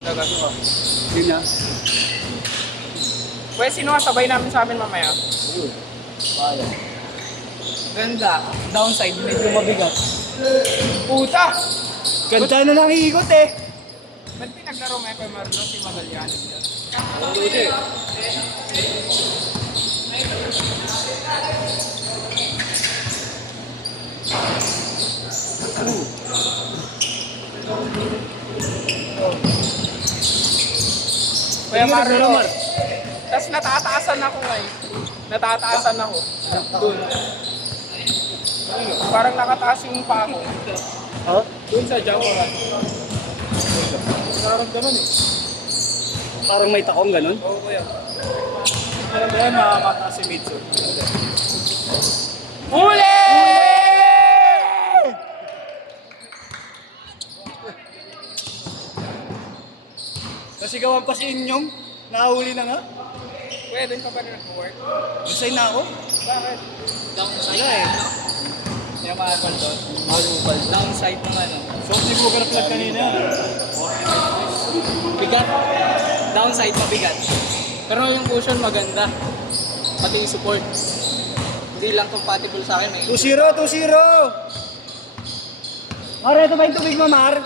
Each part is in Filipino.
Gagawa. Yun na. Pwede sino kasabay namin sa amin mamaya? Kaya. Ganda. Downside, medyo mabigat. Puta! Ganda na lang iikot eh. Ba't pinaglaro mo kay Marlon si Magallanes yan? Kuya Marlon. Tapos natataasan ako ngayon. Natataasan ako. Doon. Parang nakataas yung pa ako. Ha? Doon sa Jawaran. Nararamdaman eh. Parang may takong ganun. Oo kuya. Alam mo yan, makakataas si Mitsu. Huli! Nasigawan pa si Inyong. Nahuli na nga. Kuya, doon ka ba na nag-work? Resign na ako. Bakit? Wala eh. Yung mga doon. Malupal. Downside ng ano. So, hindi ko ka na kanina. Bigat. Downside mabigat. Pero yung cushion maganda. Pati yung support. Hindi lang compatible sa akin. 2-0, 2-0! Mar, ito ba yung tubig mo, Mar?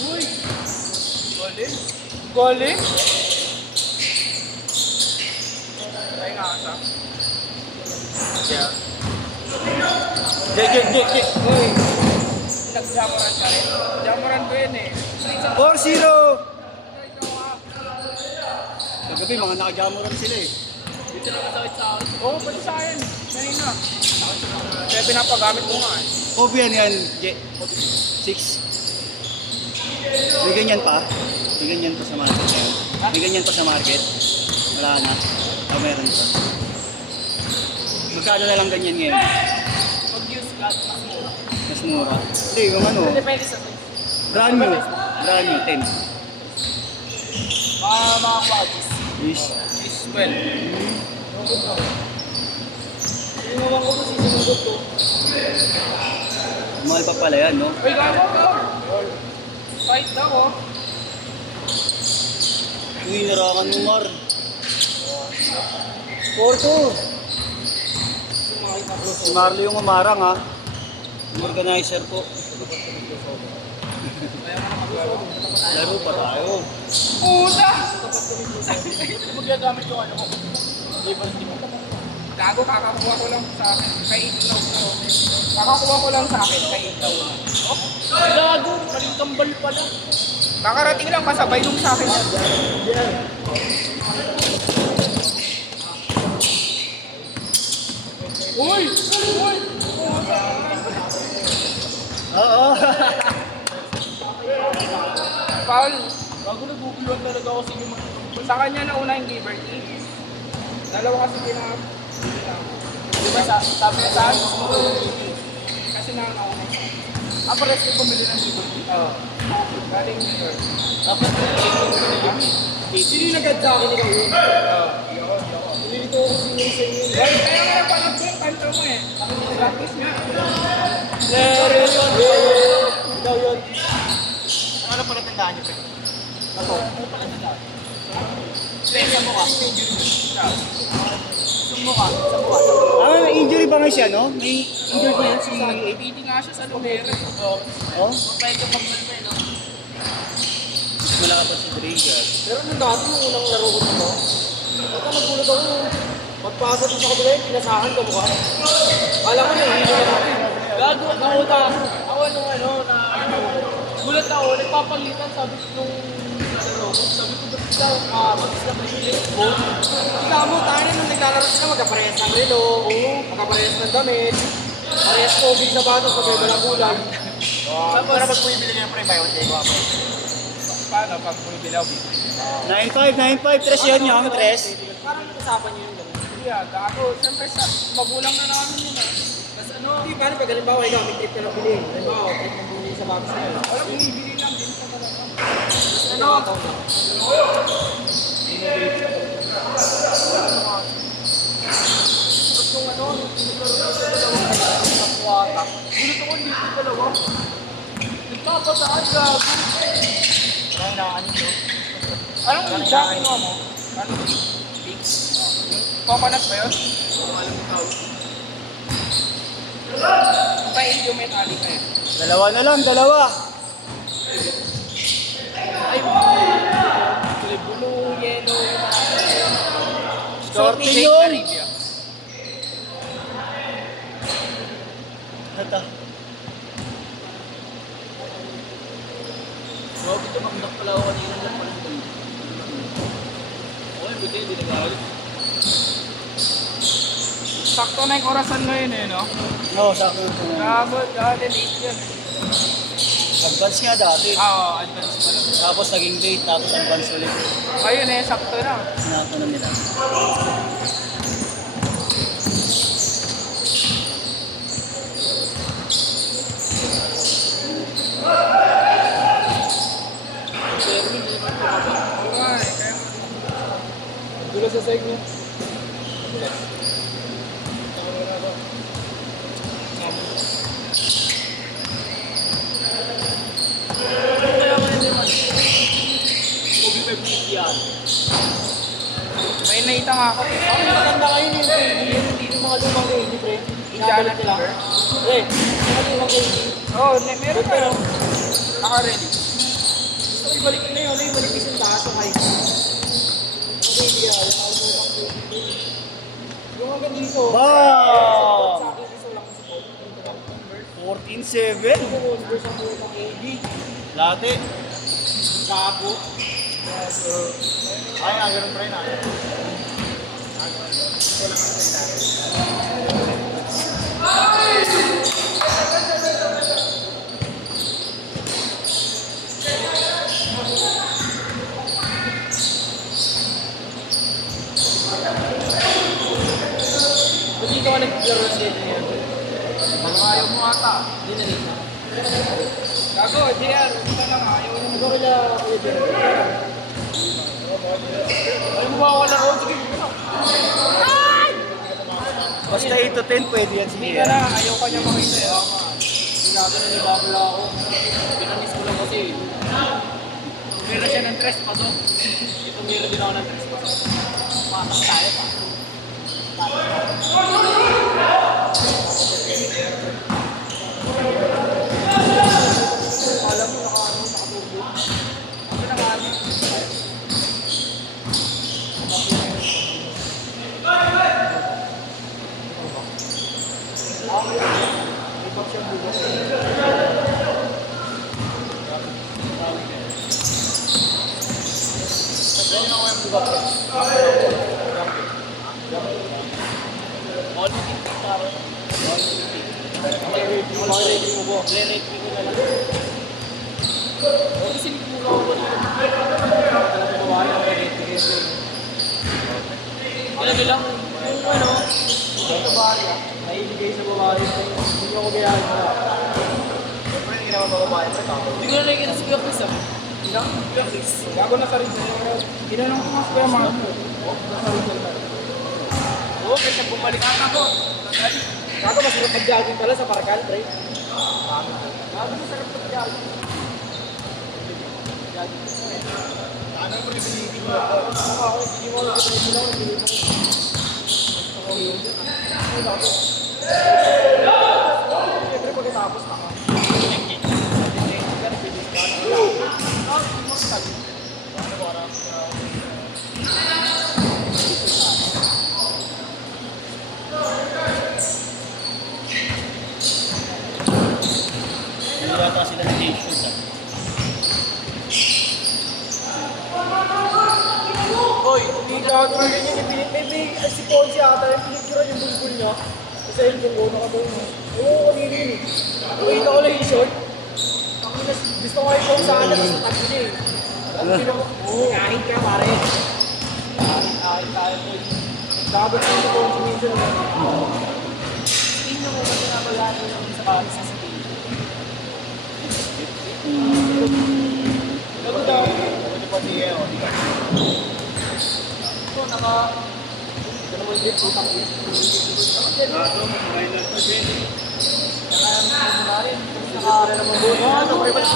Uy! Galing. Galing? Ay, nakasa. Yeah. Jek. Uy! Nag-jamoran ka rin. Jamoran ko yun eh. 4-0! Nagabi, mga nakajamuran sila eh. Dito na masakit sa akin. Oo, pati sa akin. Kanina. Kaya pinapagamit ko nga eh. Kobe yan, 6. May ganyan pa. May ganyan pa sa market ngayon. May ganyan pa sa market. Wala na. Meron pa. Magkano na lang ganyan ngayon? Mag-use ka, mas mura. Mas mura. Hindi, yung ano. Depende sa size. Brand new. Brand new, 10. Mga quadis. Is. Is 12. Sinuwan ko kasi sinugot ko. Mahal pa pala yan, no? Uy, gago ka! Fight daw oh. Uy, narakan mo, Mar. 4-2. Si Marlo yung umarang, ha? Yung organizer po. Laro pa tayo. Puta! Magagamit yung ano mo. Gago, kakakuha ko lang sa akin. Kay Ikaw na. Kakakuha ko lang sa akin. Kay Ikaw na. Oh, gago! Maling kambal pala. Kakarating lang pasabay nung sa akin. Uy! Uy! Oo. Paul, bago naguguluhan talaga ako sa inyo. Sa kanya na una yung Liberty. Dalawa kasi Di ba sabi niya sa akin, kasi nakakauna. Pares ko bumili ng Liberty. Oo. Galing New York. Dapat Sino yung nagad sa akin ikaw yun? Oo. Nilito ko sino yung sa inyo. Kaya nga napanood ko yung kanta mo eh. Practice nga. Ikaw yun. Ano pala tandaan niyo, Pe? Ako? Ano pala tandaan? Sa mukha. Sa mukha. Ah, may injury ba nga siya, no? May injury ba yan si... Piti nga siya sa lumera. Oh? Mapahit yung pagmanta eh, no? Wala ka pa si Drager. Pero nung dati, yung unang laro ko dito, baka nagulat ako nung magpasok ko sa kabila yung pinasahan ko mukha. Kala ko yung hindi na natin. Gago, nauta. Ako nung gulat ako, nagpapalitan, sabi ko nung sabi ko ba't ikaw, mag-isla pa yung list ko. Ikaw mo, tayo nung naglalaro sila, magkaparehas ng relo, magkaparehas ng damit, parehas COVID sa batas, magkaiba ng kulang. Para pag bumibili niya ng prebiotic, paano pag bumibili ako? 9-5, 3 yun yung 3. Parang nag-usapan niyo yung gano'n. Hindi ako, siyempre sa magulang na namin yun eh. Tapos ano, Hindi, paano pag halimbawa ikaw, may trip ka na bilhin. Halimbawa, trip mo bilhin sa bago sa'yo. wala bumibili lang din sa talaga. Ano? Tapos kung ano, nagkaroon sa dalawang sa kuwata. Gulat ako, hindi ko dalawa. Dapat saan gago? Parang nakakanin nyo. Anong jack kinuha mo? Anong fix? Yung coconut ba yun? Alam mo tawag. Yung ba yung metallic na yun? Dalawa na lang, dalawa. Ay, kulay blue, yellow, yung mga Short ni Jake yun. Arabia. Ito. Grabe ito, magdak pala ako kanina lang pala ito. Okay, buti, hindi nag-aalit. Sakto na yung orasan ngayon eh, no? Oo, sakto ito. Grabe, dati late yun. Advance nga dati. Oo, advance pa lang. Tapos naging late, tapos advance ulit. Ayun eh, sakto na. Sinatanan nila. Oo nga eh, kaya Dulo sa side niya. may naita nga ako. Ang maganda ngayon yung KD, yung mga lumang KD, pre. Indiana Inabalit nila. Timber. Pre, mga lumang KD. Oo, meron pa yun. Naka-ready. Gusto ko ibalik na yun, yung manipis yung taas ng height. Yung KD, yung mga lumang KD. Yung hanggang dito. Wow! Sa akin, isa lang sa phone. Yung lumang Converse. 14-7. Yung Converse ang lumang KD. Lati. Gago. Ay, ganun pa rin ah. Ba't dito ka nag-laro sa inyo yan? Ayaw mo ata. Hindi na rin. Gago, JR, dito lang ayaw mo. Ito kaya Kuya Jerry. Alam mo ba ako laro? Sige, Basta 8 to 10, pwede yan Hindi sige. ka na, ayaw ka niya makita eh. Sinabi na ni Babla ako. Pinamiss ko lang kasi. Tumira siya ng tres, pasok. Ito meron din ako ng tres pa. Matak tayo pa. Alam mo, naka-turbo. Ano na nga? Ibang siyang bugas. All mo din taro. Re-rate mo ko. Re-rate mo na lang. Kasi sinigmula ko na yun. Talagang babae ang re-rate ko. Kaya lang, yung ano, yung babae, naibigay sa babae, hindi ako gayaan mo na. Siyempre, hindi naman babae pa tao. Hindi ko na nakikita si Kuya Chris ah. Gago na sa rin sa'yo. Tinanong ko nga kuya mga Oo, kasi bumalik ata ko. Gago, masarap mag-jogging pala sa Paracal, pre. Gago, masarap mag-jogging. Jogging. Ano yung privilege mo? Ako, hindi mo lang ito nila, hindi mo. Ako yun. Ay, gago. Siyempre, pagkatapos na ka. Hindi yata sila ng t-shirt ah. Hoy, hindi gago na ganyan. May si Ponzi ata, yung pinicturean yung bulbul niya. Kasi yun, kung gano'n ka doon. Oo, kanina yun. Nakita ko lang yung short. Gusto ko yung phone sana, tapos natag niya eh. Oo, kahit ka pare. Kahit tayo po. Dapat sa si Ponzi minsan. Tingnan mo ba pinabalari yung sa kalis sa stage? Lago daw. Pwede pa siya, o, di ba? Ito, naka... Dalawang jeep, utang jeep. Gago, minor to din. Naka-ano na rin. Para naman buo. Ano, pre, ba't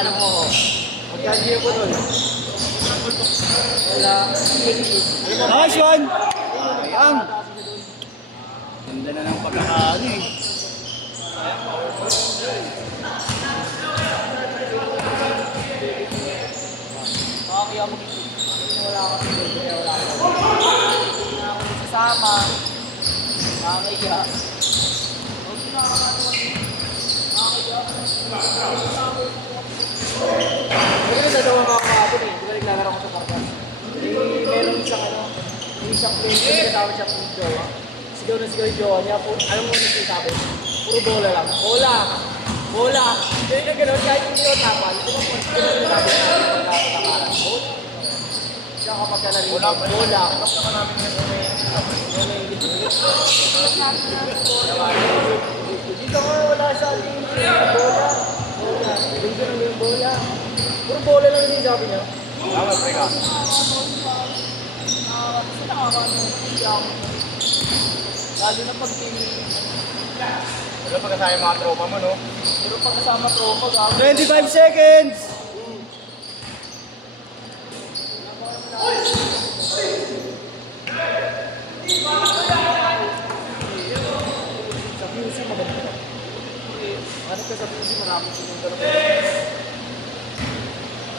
ano mo? Magkano ko doon? Wala. Nice one! Ayan. Ganda na ng pagkakaano eh. Kaya mo wala ka sa doon. Kaya wala ka. Hindi na ako sasama. Nakakaya. Huwag na ako Pero nagdadawa ka ako kahapon eh. Di ba naglalaro ko sa Pargas? Meron isang may isang plane ko kasama siya ng jowa. Sigaw na sigaw yung jowa niya. Alam mo ano sabi? Puro bola lang. Bola! Bola! Hindi na gano'n. Kahit hindi ko tapal. Di ba kung sino na natin natin pagkakatakaran? Bola! Siya kapag ka narinig. Bola! Basta ka namin yung dito nga wala sa ating bola. Bola. Dito na yung bola. Puro bola lang yung sabi niya. Tama, pre ka. Kasi nakakano ako. Lalo na pag Wala pa kasama yung mga tropa mo, no? pero pag kasama tropa, gago. 25 seconds! Sa PC maganda. Ano ka sa PC maraming sinunda na.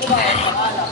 Diba, pangalan.